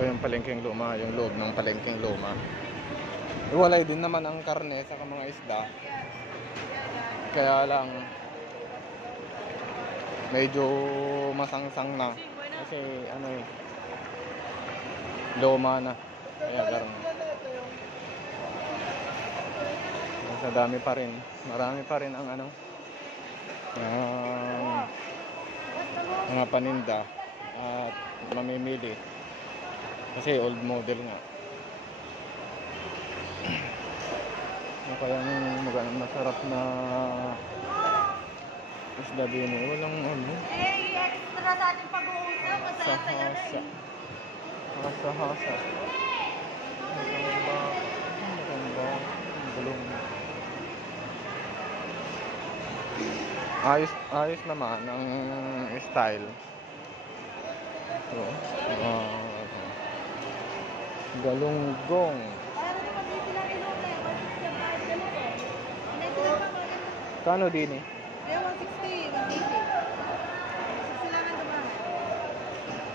Ito yung palengkeng luma, yung loob ng palengkeng luma. Iwalay din naman ang karne sa mga isda. Kaya lang medyo masangsang na kasi ano eh, luma na. Kaya garang. Mas dami pa rin. Marami pa rin ang ano, mga paninda at mamimili. Kasi old model nga. Kaya magandang masarap na isda din eh. Walang ano. Extra sa ating pag-uusap. Masaya-saya na eh. Hasa-hasa. Maganda. Bulong. Ayos naman ang style. So, galunggong. Kano din eh? 160, 180. 160 lang ang dumahan.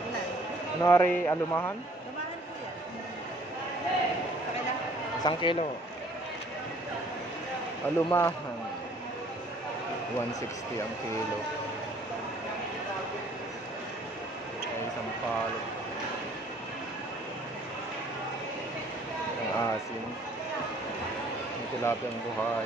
Ilan? Kunwari alumahan? Dumahan po yan. Okay lang? 1 kilo. Alumahan. 160 ang kilo. Ay, isang palo. Ang asin. May tilapiyang buhay.